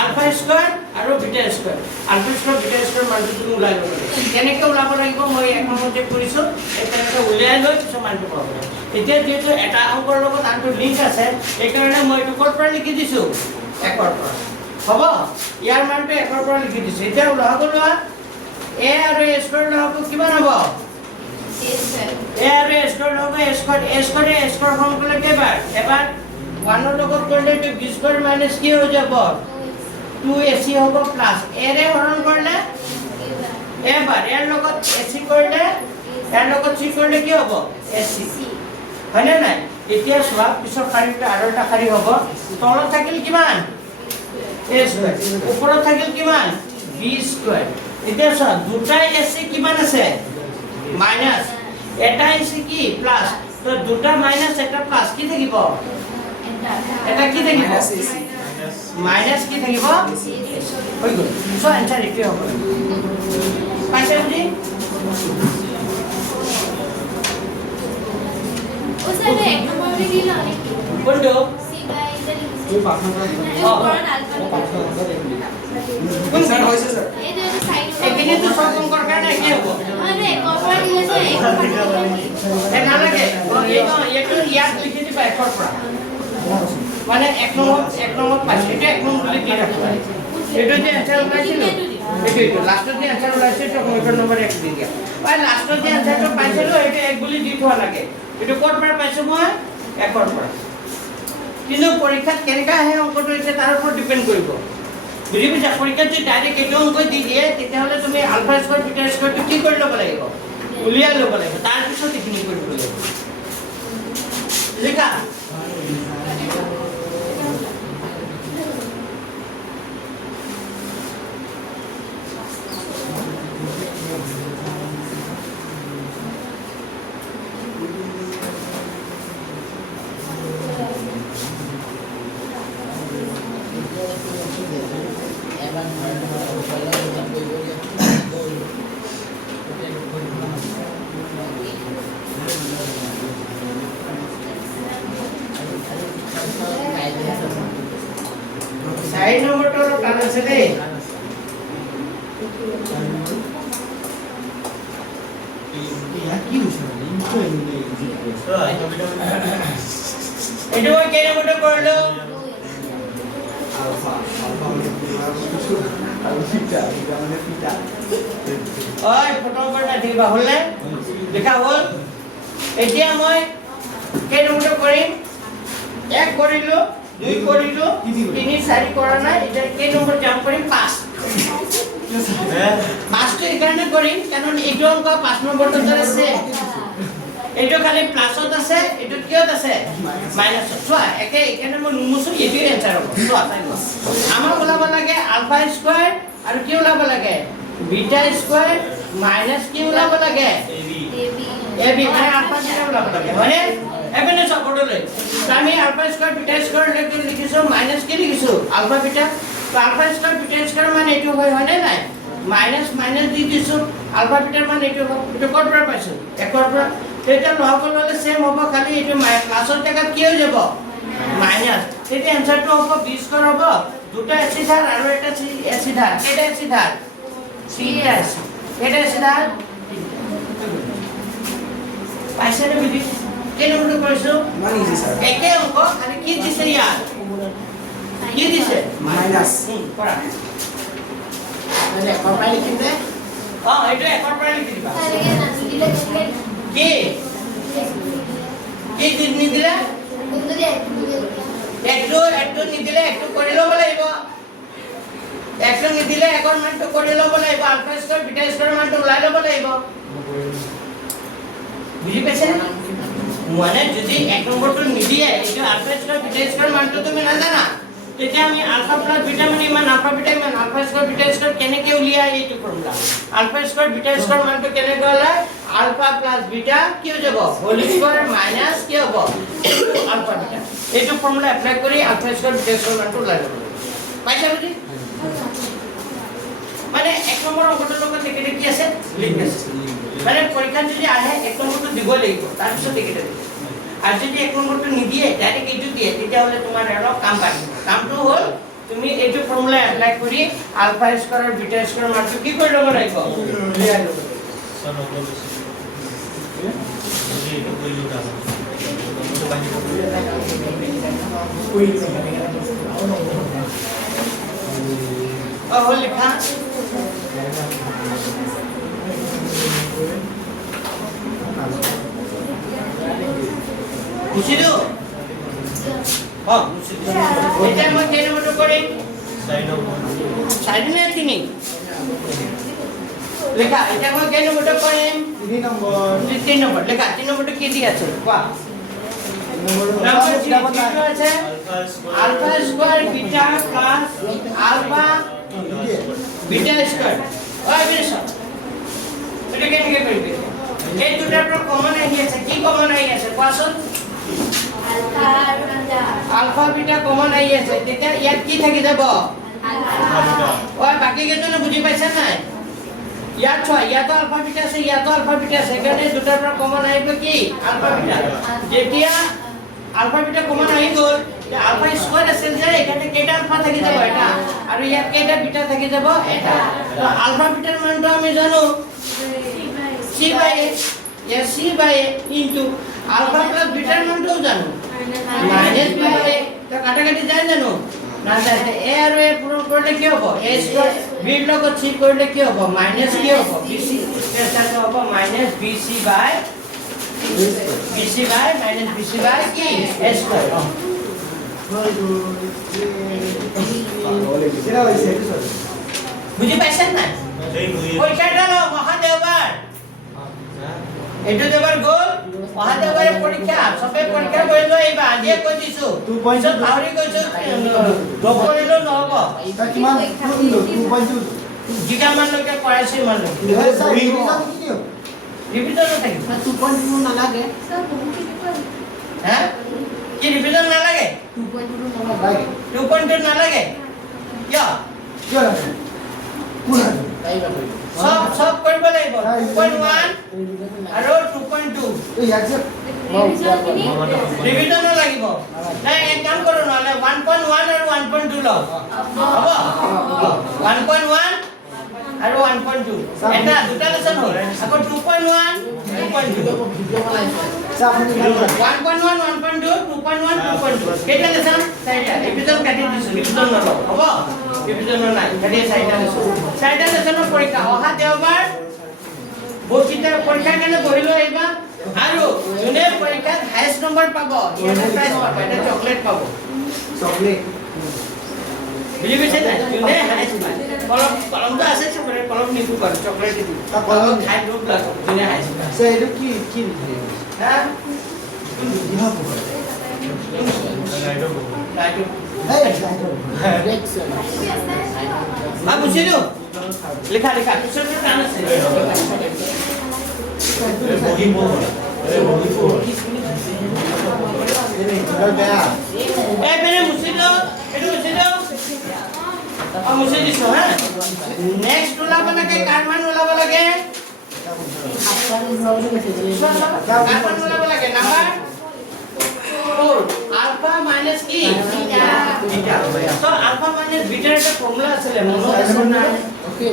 আলফা স্কয়াৰ আৰু beta square alpha square beta square মানটো তুমি ওলাই ল'ব লাগিব কেনেকৈ ওলাব লাগিব মই এক নম্বৰতে কৰিছো এই তেনেকৈ উলিয়াই লৈ কিছু মানটো পাব এতিয়া যেহেতু এটা অংকৰ লগত আনটো লিংক আছে এই কাৰণে মই এইটো ক'ৰ পৰা লিখি দিছো একৰ পৰা হ'ব ইয়াৰ মানটো একৰ পৰা লিখি দিছো এতিয়া উলাব লোৱা a আৰু a স্কয়াৰ লহব কিমান হ'ব a আৰু a স্কয়াৰ লহব a স্কয়াৰ ফৰ্ম কৰিলে কেইবাৰ এবাৰ 1 ৰ লগত কৰিলে তো b স্কয়াৰ মাইনাস কি হৈ যাব 2ac হ'ব প্লাস a ৰে হৰণ কৰিলে এবাৰ ইয়াৰ লগত ac কৰিলে ইয়াৰ লগত c কৰিলে কি হ'ব ac হয়নে নাই এতিয়া চোৱা পিছৰ শাৰীটো আৰু এটা শাৰী হ'ব তলত থাকিল কিমান a স্কয়াৰ ওপৰত থাকিল কিমান b স্কয়াৰ এতিয়া চোৱা দুটাই ac কিমান আছে মাইনাস এটা ac কি প্লাস তো দুটা মাইনাস এটা প্লাস কি থাকিব এটা কি থাকিব মাইনাস কি থাকিব হৈ গ'ল সো আনসার একে হ'ব পাইছে বুজি ওসারে এক নম্বরে দিল অনেক কোনটো সি বাই এই পাঠন কৰা ওপৰত আলফা কোন স্যাৰ হইছে স্যাৰ এই যে সাইড এখিনি তো সব অঙ্কৰ কাৰণে কি হ'ব আৰে কপৰ দিলে যে এ নালাগে এইটো ইয়াত লিখি দিবা একৰ পৰা মানে এক নম্বৰ পাইছে এটা এক নম্বৰ বুলি দি ৰাখিবা এইটো যে আনসাৰ ওলাইছিল এইটো লাষ্টত যে আনসাৰ ওলাইছে তো কমিশন নম্বৰ 1 দি দিয়া আৰু লাষ্টত যে আনসাৰটো পাইছিলো এইটো এক বুলি দি থোৱা লাগে এইটো ক'ৰ পৰা পাইছো মই একৰ পৰা কিন্তু পৰীক্ষাত কেনেকা আহে অংকটো এটা তাৰ ওপৰত ডিপেন্ড কৰিব বুজি পাইছা পৰীক্ষাত যদি ডাইৰেক্ট এইটো অংক দি দিয়ে তেতিয়াহ'লে তুমি আলফা স্কয়াৰ বিটা স্কয়াৰটো কি কৰি ল'ব লাগিব উলিয়াই ল'ব লাগিব তাৰ পিছত এইখিনি কৰিব লাগিব লিখা সাইড নম্বরটা হলো টান আছে রে কি হইছে এটা ওই কে নম্বরটা করলো আলফা মানে ফিটা ওই ফটো নম্বরটা দিবা হলে লেখা হল এতিয়া মই কে নম্বরটা কৰিম 1 কৰিলো 2 কৰিলো 3 4 কৰা নাই এটা কে নম্বৰ জাম কৰিম 5 5টো এখানে কৰিম কাৰণ এইটো অংক 5 নম্বৰটো আছে এইটো খালি প্লাসত আছে এইটো কিয়ত আছে মাইনাসত চোৱা একে এখানে মই নুমুছো এইটো এনসাৰ হ'ব চোৱা আমাৰ ওলাব লাগে আলফা স্কয়াৰ আৰু কি ওলাব লাগে বিটা স্কয়াৰ মাইনাস কি ওলাব লাগে ab মানে আলফা বিটা ওলাব লাগে হয়নে এবেনে সাপোর্টলে আমি আলফা স্কয়ার বিটা স্কয়ার লিখিছো মাইনাস কি লিখিছো আলফা বিটা তো আলফা স্কয়ার বিটা স্কয়ার মানে এইটো হয় নে নাই মাইনাস মাইনাস দি দিছো আলফা বিটাৰ মান এইটো ক'ৰ পৰা পাইছো একৰ পৰা এটা লহকল হলে সেম হ'ব খালি এইটো প্লাসৰ জায়গাত কি হৈ যাব মাইনাস তেতিয়া এনসাৰটো হ'ব b স্কয়াৰ হ'ব দুটা এসি ধাৰ আৰু এটা এসি ধাৰ এটা এসি ধাৰ তিনিটা এসি এটা এসি ধাৰ পাইছানে বুজি কেনে মনে কৰিছো ইমান ইজি স্যাৰ একে অংক খালি কি দিছে ইয়াত কি দিছে মাইনাস কৰা মানে কপাই লিখিম দে এইটো একৰ পৰা লিখি দিবা তাহলে নানি দিলে কি কি নিদিলে বন্ধু দিয়ে একটু নিদিলে একটু কৰি ল'ব লাগিব একটু নিদিলে একৰ মানটো কৰি ল'ব লাগিব আলফা স্কয়াৰ বিটা স্কয়াৰ মানটো ওলাই ল'ব লাগিব বুজি পাইছে মানে যদি এক নম্বৰটো নিদিয়ে এইটো আলফা স্কয়াৰ বিটা স্কয়াৰ মানটো তুমি নাজানা তেতিয়া আমি আলফা প্লাস বিটা মানে ইমান আলফা বিটা ইমান আলফা স্কয়াৰ বিটা স্কয়াৰ কেনেকৈ উলিয়াই এইটো formula alpha square beta square মানটো কেনেকৈ ওলাই আলফা প্লাস বিটা কি হৈ যাব হোল স্কয়াৰ মাইনাস কি হ'ব আলফা বিটা এইটো ফৰ্মুলা এপ্লাই কৰি আলফা স্কয়াৰ বিটা স্কয়াৰ মানটো ওলাই ল'ব পাইছা বুজি মানে এক নম্বৰ অংকটোৰ লগত একেটা কি আছে লিংক আছে মানে পৰীক্ষা যদি আহে এক নম্বৰটো দিব লাগিব তাৰ পিছত একেটা দিব আৰ যদি এক নম্বৰটো নিদিয়ে ডাইৰেক্ট এইটো দিয়ে তেতিয়া হলে তোমাৰ অলপ কাম পাই কামটো হল তুমি এইটো ফৰ্মুলা এপ্লাই কৰি আলফা স্কয়াৰ আৰ বিটা স্কয়াৰ মানটো কি কৰি ল'ব লাগিব উলিয়াই ল'ব হল লিখা বুঝিলো বুঝিলো এটা মই কেন মটো কৰি সাইড নে তিনি লেখা এটা মই কেন মটো কৰিম 3 নম্বৰ 3 নম্বৰ লেখা 3 নম্বৰটো কি দি আছে কোৱা নম্বৰ আছে alpha square beta plus alpha beta square ওই বিৰস এটা কেনেকৈ কৰিবি এই দুটাৰ পৰা কমন আহি আছে কি কমন আহি আছে কোৱাচোন আলফা বিটা কমন আহি আছে তেতিয়া ইয়াত কি থাকি যাব ওই বাকি কেজনে বুজি পাইছা নাই ইয়াত ছয় ইয়াতো আলফা বিটা আছে ইয়াতো আলফা বিটা আছে কাৰণে দুটাৰ পৰা কমন আহিব কি আলফা বিটা যেতিয়া আলফা বিটা কমন আহি গ'ল আলফা স্কয়ার আছিল যে এখানে কেইটা আলফা থাকি যাব এটা আৰু ইয়াত কেইটা বিটা থাকি যাব এটা তো আলফা বিটাৰ মানটো আমি জানো c by a या c by a into alpha plus beta মানটো জানো মাইনাস b by a তো কাটাকাটি যায় জানো না যায় a আর a পূরণ করলে কি হবে a স্কয়ার b এর লগত c করলে কি হবে মাইনাস কি হবে bc এর সাথে হবে minus bc by minus bc by কি a স্কয়ার এটা হইছে বুঝি পাইছেন না পরীক্ষাটা নাও মহাদেববার এটো দেবার গোল মহাদেববারে পরীক্ষা সবে পরীক্ষা কইলো এইবা আজিয়ে কই দিছো 2.2 ভাউরি কইছো ডব কইলো নহব এটা কিমান 2.2 জিকা মান লকে পড়াইছে মান লকে রিভিশন থাকে 2.2 নালাগে হ্যাঁ কি রিভিশন না লাগে 2.2 নালাগে 2.2 না লাগে কিয়া কি লাগে কোন আছে তাই বাবা সব কৰিব লাগিব 2.1 আৰু 2.2 এই আছে ৰিভিশন লাগিব না এক কাম কৰো নহলে 1.1 আৰু 1.2 লও হ'ব 1.1 আৰু 1.2 এটা দুটা লেসন হ'ল আকৌ 2.1 2.2 চাপনি 1.1 1.2 2.1 2.2 কেইটা লেসন চাৰিটা ৰিভিশন কাটি দিছো ৰিভিশন নলও হ'ব ৰিভিশন নাই কাটি চাৰিটা লেসনৰ পৰীক্ষা অহা দেওবাৰ বচিতা পৰীক্ষা কাৰণে বহিলো আহিবা আৰু যোনে পৰীক্ষাত হাইয়েস্ট নম্বৰ পাব সিহঁতে প্ৰাইজ পাব এটা চকলেট পাব চকলেট বুজি পাইছে নাই যোনে হাইয়েস্ট পায় কলমটো আছে চকলেট কলম নিবু পাব চকলেট দিব কলম খাই গ্ৰুপ লাগ যোনে হাইয়েস্ট পায় সে এটা কি হা ইহা লাইটো এই বুজিলো লিখা পিছৰ কাম আছে বেয়া এই মেনে মুছিলো এটো মুছিলো মুছি দিছো হা নেক্সট ওলাব লাগে কাৰ মান ওলাব লাগে কাৰ মান ওলাব লাগে নাম্বাৰ 4 আলফা মাইনাস কি বিটা তো আলফা মাইনাস বিটাৰ এটা ফৰ্মুলা আছিল মনত আছে না ওকে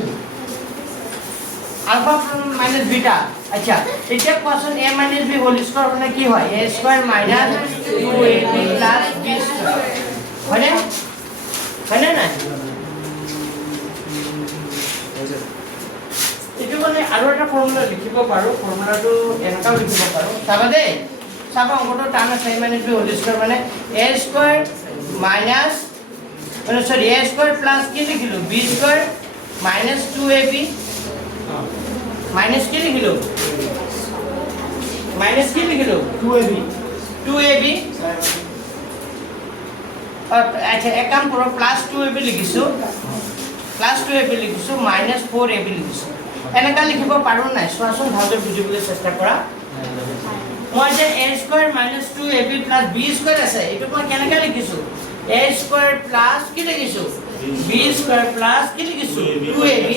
আলফা মাইনাস বিটা আচ্ছা এতিয়া question a minus b whole square মানে কি হয় a square minus 2ab plus b square হয়নে হয়নে না এটো মানে আৰু এটা ফৰ্মুলা লিখিব পাৰো ফৰ্মুলাটো এনেকাও লিখিব পাৰো চাবা দেই চাবা অংকটো টান আছে a minus b whole square মানে a স্কয়ার মাইনাস মানে সরি a স্কয়ার প্লাস কি লিখিলো b square minus 2ab minus के लिख लो माइनस के लिख लो 2ab और अच्छा एक काम करो प्लस 2ab लिखिसो प्लस 2ab लिखिसो माइनस 4ab लिखिसो এনেকা লিখিব পাৰো নাই সোৱাচোন ভালকৈ বুজিবলৈ চেষ্টা কৰা মই যে a square minus 2ab plus b square আছে এটো মই কেনেকা লিখিছো a স্কয়ার প্লাস কি লিখিছো b স্কয়ার প্লাস কি লিখিছো 2ab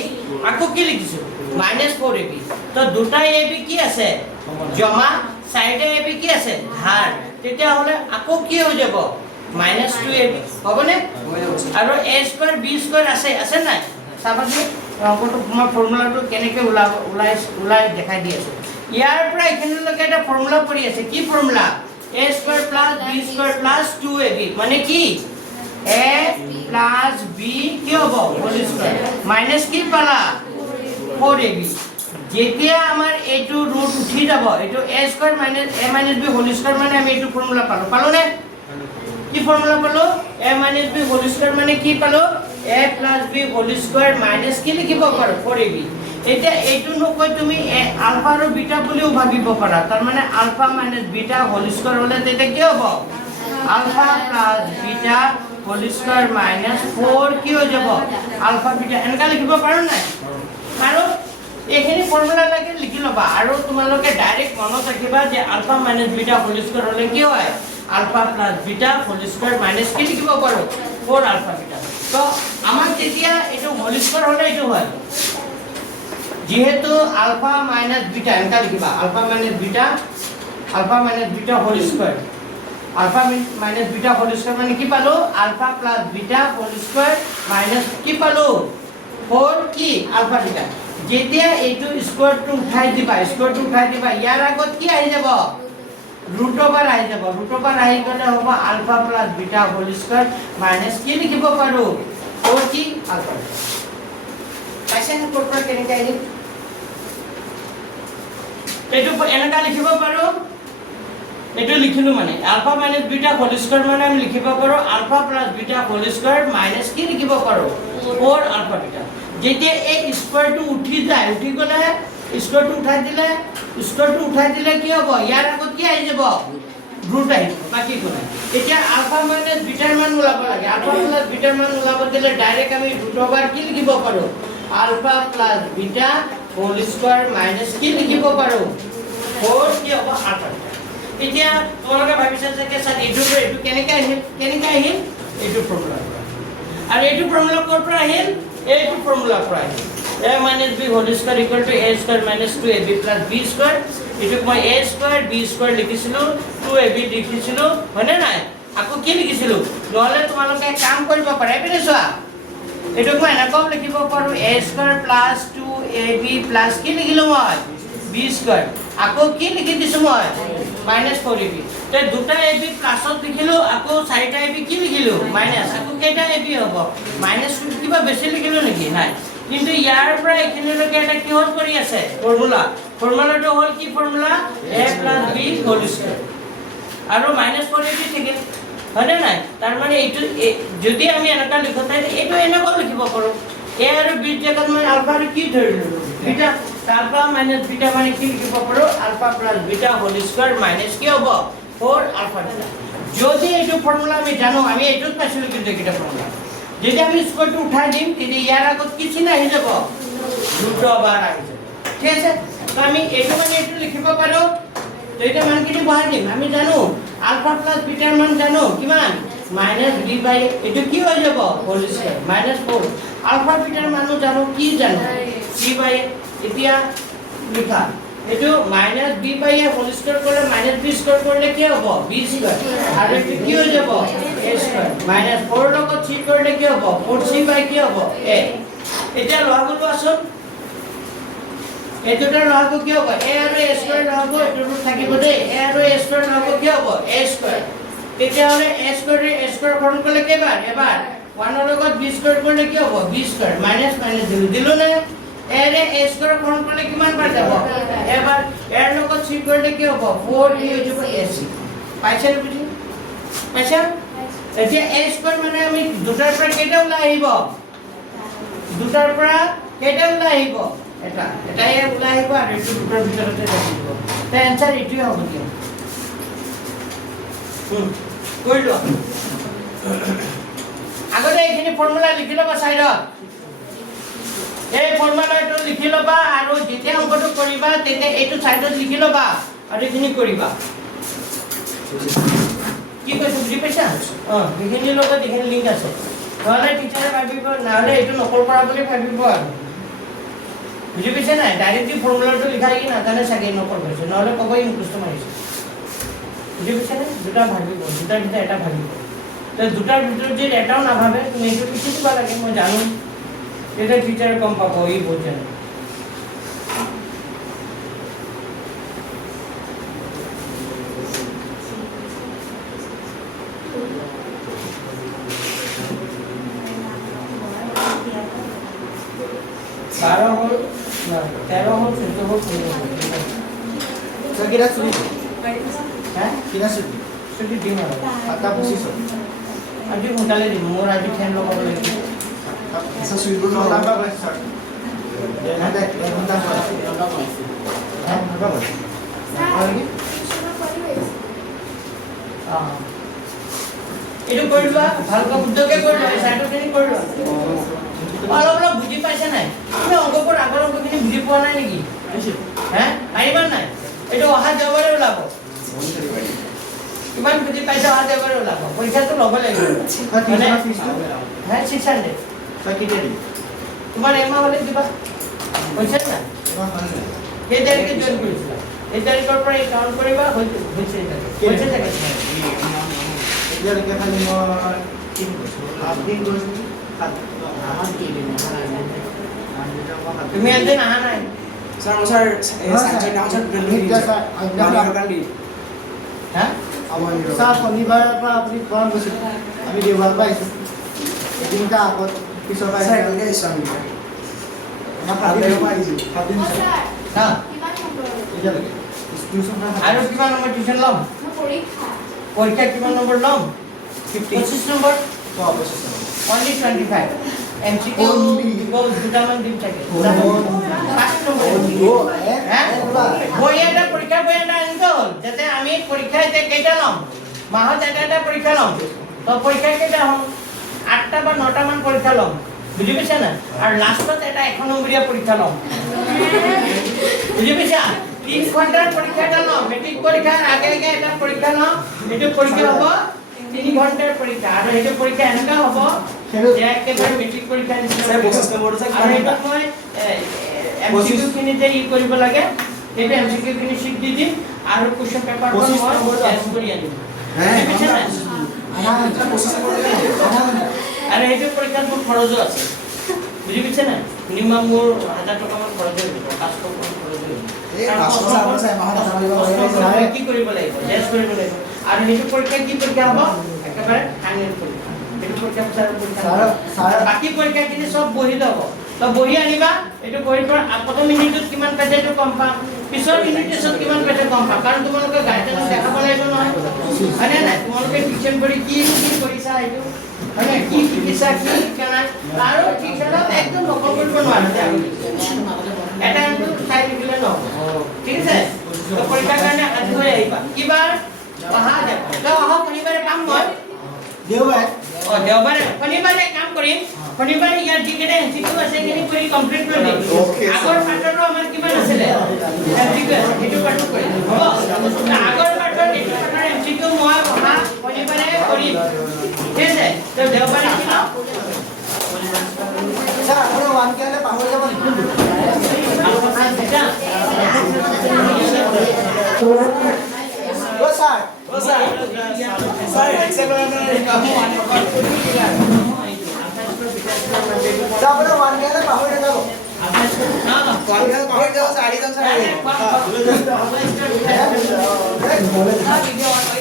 আকৌ কি লিখিছো माइनस 4ab তো দুটা ab কি আছে জমা সাইডে ab কি আছে ধার তেতিয়া হলে আকৌ কি হৈ যাব মাইনাস 2ab হবনে আৰু a স্কয়াৰ b স্কয়াৰ আছে আছে নাই চাবাচোন অংকটো মই ফৰ্মুলাটো কেনেকৈ উলাই দেখাই দি আছো ইয়াৰ পৰা এখানলৈকে এটা ফৰ্মুলা পৰি আছে কি formula a square plus b square plus 2ab মানে কি a প্লাস b কি হ'ব হোল স্কয়ার মাইনাস কি পালা 4ab যেতিয়া আমাৰ এটো ৰুট উঠি যাব এটো a square minus a minus b whole square মানে আমি এটো ফৰ্মুলা পালো নে কি ফৰ্মুলা পালো a minus b whole square মানে কি পালো a plus b whole square minus কি লিখিব পাৰো 4ab এতিয়া এটো নকৈ তুমি আলফা আৰু বিটা বুলিও ভাবিব পাৰা তাৰ মানে alpha minus beta whole square হলে তেতিয়া কি হ'ব alpha plus beta whole square minus 4 কি হৈ যাব আলফা বিটা এনেকা লিখিব পাৰো নাই আৰু এখিনি ফৰ্মুলা লাগে লিখি লবা আৰু তোমালোকে ডাইৰেক্ট মনত ৰাখিবা যে alpha minus beta whole square হলে কি হয় alpha plus beta whole square minus কি লিখিব পাৰো 4 আলফা বিটা তো আমাৰ যেতিয়া এটো হোল স্কয়ার হলে এটো হয় যেহেতু আলফা মাইনাস বিটা এনেকা লিখিবা alpha minus beta whole square alpha minus beta whole square মানে কি পালো alpha plus beta whole square minus কি পালো 4 কি আলফা বিটা যেতিয়া এইটো স্কয়ারটো উঠাই দিবা ইয়াৰ আগত কি আহি যাব ৰুট ওভাৰ আহি যাব ৰুট ওভাৰ আহি গলে হ'ব alpha plus beta whole square minus কি লিখিব পাৰো 4 কি আলফা পাইছেন কোটৰ কেনেকৈ আহিল এইটো এনেকা লিখিব পাৰো এটো লিখিলো মানে alpha minus beta whole square মানে আমি লিখিব পাৰো alpha plus beta whole square minus কি লিখিব পাৰো 4 আলফা বিটা যেতিয়া এই স্কয়ারটো উঠি যায় উঠি গলে স্কয়ারটো উঠাই দিলে কি হ'ব ইয়াৰ আগত কি আহি যাব ৰুট আহিব বাকি কোনে এতিয়া আলফা মাইনাস বিটাৰ মান ওলাব লাগে আলফা প্লাস বিটাৰ মান ওলাব দিলে ডাইৰেক্ট আমি ৰুট ওভাৰ কি লিখিব পাৰো alpha plus beta whole square minus কি লিখিব পাৰো 4 কি হ'ব আলফা এতিয়া তোমালোকে ভাবিছা যে স্যাৰ এটো কেনেকৈ আহিল এটো ফৰ্মুলা আৰু এটো ফৰ্মুলা ক'ৰ পৰা আহিল এইটো ফৰ্মুলা পৰা আহিল a minus b whole square equal to a square minus 2ab plus b square এটুক মই a square b square লিখিছিলো 2ab লিখিছিলো হয়নে নাই আকৌ কি লিখিছিলো নহলে তোমালোকে কাম কৰিব পাৰে এপিনে চোৱা এটুক মই এনেকৈ লিখিব পাৰো a square plus 2ab plus কি লিখিলো মই b square আকৌ কি লিখি দিছো মই minus 4ab তে দুটা ab প্লাসত লিখিলো আকৌ চাৰিটা ab কি লিখিলো মাইনাস আকৌ কেইটা ab হ'ব মাইনাস কিবা বেছি লিখিলো নেকি নাই কিন্তু ইয়াৰ পৰা এখিনিলৈকে এটা কি হল কৰি আছে ফৰ্মুলাটো হল কি formula a + b whole square আৰু -4ab থাকে হয়নে নাই তাৰ মানে এইটো যদি আমি এনেকা লিখোতে এইটো এনেকৈ লিখিব পাৰো a আৰু b জায়গাত মই আলফা আৰু কি ধৰিলো বিটা আলফা মাইনাস বিটা মানে কি লিখিব পাৰো alpha + beta whole square minus কি হ'ব 4 আলফা বিটা যদি এইটো ফৰ্মুলা আমি জানো আমি এইটোত পাইছিলো কিন্তু এটা ফৰ্মুলা যদি আমি স্কয়াৰটো উঠাই দিম তেতি ইয়াৰ আগত কি চিহ্ন আহি যাব ৰুট ওভাৰ আহি যাব ঠিক আছে তো আমি এইটো মানে এইটো লিখিব পাৰো তো এটা মান কি বহাই দিম আমি জানো আলফা + বিটাৰ মান জানো কিমান মাইনাছ বি বাই এইটো কি হৈ যাব হোল স্কয়াৰ মাইনাছ 4 আলফা বিটাৰ মানো জানো কি জানো চি বাই এতিয়া লিখা এইটো minus b by a whole square কৰিলে মাইনাছ বি স্কয়াৰ কৰিলে কি হ'ব বি স্কয়াৰ আৰু এইটো কি হৈ যাব এ স্কয়াৰ মাইনাছ 4 লগত চি কৰিলে কি হ'ব 4c বাই কি হ'ব এ এতিয়া লগাবটো আছোন এইটোটাৰ লগাব কি হ'ব এ আৰু এ স্কয়াৰ লগাব এইটো থাকিব দেই এ আৰু এ স্কয়াৰ লগাব কি হ'ব এ স্কয়াৰ তেতিয়াহলে a স্কয়াৰ এ স্কয়াৰ হৰণ কৰিলে কেইবাৰ এবাৰ 1 ৰ লগত b স্কয়াৰ কৰিলে কি হ'ব b স্কয়াৰ মাইনাছ মাইনাছ দিলো না a ৰে a স্কয়াৰ হৰণ কৰিলে কিমান বাৰ যাব এবাৰ a ৰ লগত c কৰিলে কি হ'ব 4 হৈ যাব ac পাইছে বুজি পাইছে এতিয়া a স্কয়াৰ মানে আমি দুটাৰ পৰা কেইটা ওলাই আহিব দুটাৰ পৰা কেইটা ওলাই আহিব এটা এটাই ওলাই আহিব আৰু এইটো দুটাৰ ভিতৰতে থাকিব তে আনসাৰ এইটোই হ'ব কি কৰিলো আগতে এইখিনি ফৰ্মুলা লিখি লবা সাইডত এই ফৰ্মুলাটো লিখি লবা আৰু যেতিয়া অংকটো কৰিবা তেতিয়া এইটো সাইডত লিখি লবা আৰু এইখিনি কৰিবা কি কৈছো বুজি পাইছা এইখিনি লগত এইখিনি লিংক আছে নহলে টিচাৰে ভাবিব নহলে এইটো নকল কৰা বুলি ভাবিব আৰু বুজি পাইছা নাই ডাইৰেক্টলি ফৰ্মুলাটো লিখাই কি নাজানে চাগে নকল কৰিছে নহলে কবই মুখস্থ মাৰিছে বুজি পাইছা নে দুটা ভাবিব দুটাৰ ভিতৰত এটা ভাবিব তো দুটাৰ ভিতৰত যে এটাও না ভাবে তুমি এইটো পিছে দিবা লাগে মই জানো এটা টিচাৰ কম পাব ই বুঝে না बारह होल 13 होल 14 होल Sir, kira sulit. हैं Kira sulit. ছুটি দিম আৰু Kata posisi. আজি সোনকালে দিম মোৰ আজি ফেন লগাব লাগিব Sa sulit dulu orang apa sir? Ada yang minta sir. Apa sir? Lagi? এইটো কৰি লোৱা ভালকৈ উদ্যোগে কৰি লোৱা চাইটোখিনি কৰি লোৱা অলপ অলপ বুজি পাইছা নাই তুমি অংকবোৰ আগৰ অংকখিনি বুজি পোৱা নাই নেকি হে পাৰিবা নাই এইটো অহা দেওবাৰে ওলাব কিমান বুজি পাইছা অহা দেওবাৰে ওলাব পৰীক্ষাটো ল'ব লাগিব মানে হে 600 Sir, kita ni. তোমাৰ এমাহ হ'লে দিবা পইচা না সেই তাৰিখে জইন কৰিছিলা এই তাৰিখৰ পৰা কাউণ্ট কৰিবা হৈছে হৈছে থাকে Dia lagi kali mau update dulu. তুমি এদিন আহা নাই Sir, sir, sanjay na sir, হা Sa শনিবাৰ পৰা আপুনি কোৱা গৈছিল আমি দেওবাৰ পৰা আহিছোঁ এদিনটা আগত পিছৰ পৰা sir, hindi isang আমাৰ 7 দিন পৰা আহিছোঁ 7 দিন হা এতিয়ালৈকে টিউচন আৰু কিমান নম্বৰ টিউচন ল'ম পৰীক্ষা কিমান নম্বৰ ল'ম 25 নম্বৰ only 25 MCQ দুটামান দিম চাগে 5 নম্বৰ বই এটা পৰীক্ষা বই এটা আনিব যাতে আমি পৰীক্ষা এতিয়া কেইটা ল'ম মাহত এটা পৰীক্ষা ল'ম তো পৰীক্ষা কেইটা হ'ম 8টা বা 9টা মান পৰীক্ষা ল'ম বুজি পাইছা না আৰু লাষ্টত এটা 1 নম্বৰীয়া পৰীক্ষা ল'ম বুজি পাইছা 3 ঘণ্টাৰ পৰীক্ষা এটা ল'ম মেট্ৰিক পৰীক্ষাৰ আগে আগে এটা পৰীক্ষা ল'ম এইটো পৰীক্ষা হ'ব 3 ঘণ্টাৰ পৰীক্ষা আৰু এইটো পৰীক্ষা এনেকা হ'ব যে একেবাৰে মেট্ৰিক পৰীক্ষা নিচিনা Sir, process number sir, আৰু এটা মই MCQ খিনিতে ই কৰিব লাগে এটা MCQ খিনি শিক দি দিম আৰু কোৱেশ্চন পেপাৰখন মই টেষ্ট কৰি আনিম বুজি পাইছা না আৰু এইটো পৰীক্ষাত মোৰ খৰচো আছে বুজি পাইছা না মিনিমাম মোৰ 1000 টকা মান খৰচ হৈ যাব 500 মান খৰচ হৈ যাব কি কৰিব লাগিব টেষ্ট কৰিব লাগিব আৰু এইটো পৰীক্ষা কি পৰীক্ষা হ'ব একেবাৰে ফাইনেল পৰীক্ষা এইটো পৰীক্ষা বাকি পৰীক্ষাখিনি সব বহি যাব তো বহি আনিবা এইটো বহিৰ পৰা প্ৰথম ইউনিটত কিমান পাইছে এইটো কম পাম পিছৰ ইউনিটত কিমান পাইছে কম পাম কাৰণ তোমালোকে গাইডলাইন দেখাব লাগিব নহয় হয়নে নাই তোমালোকে টিউচন কৰি কি কৰিছা এইটো হয়নে কি শিকিছা কি শিকা নাই আৰু টিউচনত একদম নকল কৰিব নোৱাৰা এটা চাই লিখিলে নহ'ব ঠিক আছে তো পৰীক্ষাৰ কাৰণে আজি হৈ আহিবা কিবা অহা শনিবাৰে কাম মই দেওবাৰে দেওবাৰে শনিবাৰে কাম কৰিম শনিবাৰে ইয়াৰ যিকেইটা এমচিকিউ আছে সেইখিনি কৰি কমপ্লিট কৰি দিম আগৰ পাঠটো আমাৰ কিমান আছিলে এমচিকিউ সেইটো পাঠটো কৰিম হ'ব আগৰ পাঠৰ এইটো পাঠৰ এমচিকিউ মই অহা শনিবাৰে কৰিম ও স্যাৰ স্যাৰ এক্সেল তাৰপৰে ওয়ান গেলে পাহৰি নাযাব পাহৰি যাব চাৰি যাম ভিডিঅ'